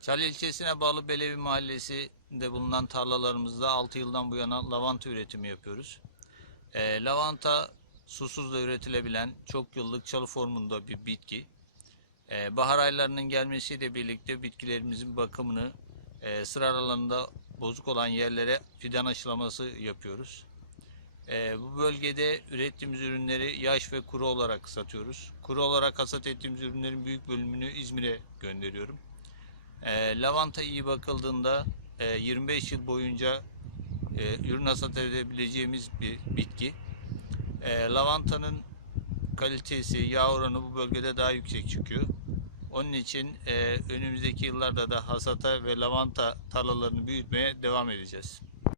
Çal ilçesine bağlı Belevi Mahallesi'nde bulunan tarlalarımızda 6 yıldan bu yana lavanta üretimi yapıyoruz. Ee, lavanta susuz da üretilebilen çok yıllık çalı formunda bir bitki. Ee, bahar aylarının gelmesiyle birlikte bitkilerimizin bakımını e, sıra aralarında bozuk olan yerlere fidan aşılaması yapıyoruz. Ee, bu bölgede ürettiğimiz ürünleri yaş ve kuru olarak satıyoruz. Kuru olarak hasat ettiğimiz ürünlerin büyük bölümünü İzmir'e gönderiyorum. E, lavanta iyi bakıldığında e, 25 yıl boyunca e, ürün hasat edebileceğimiz bir bitki. E, lavantanın kalitesi, yağ oranı bu bölgede daha yüksek çıkıyor. Onun için e, önümüzdeki yıllarda da hasata ve lavanta tarlalarını büyütmeye devam edeceğiz.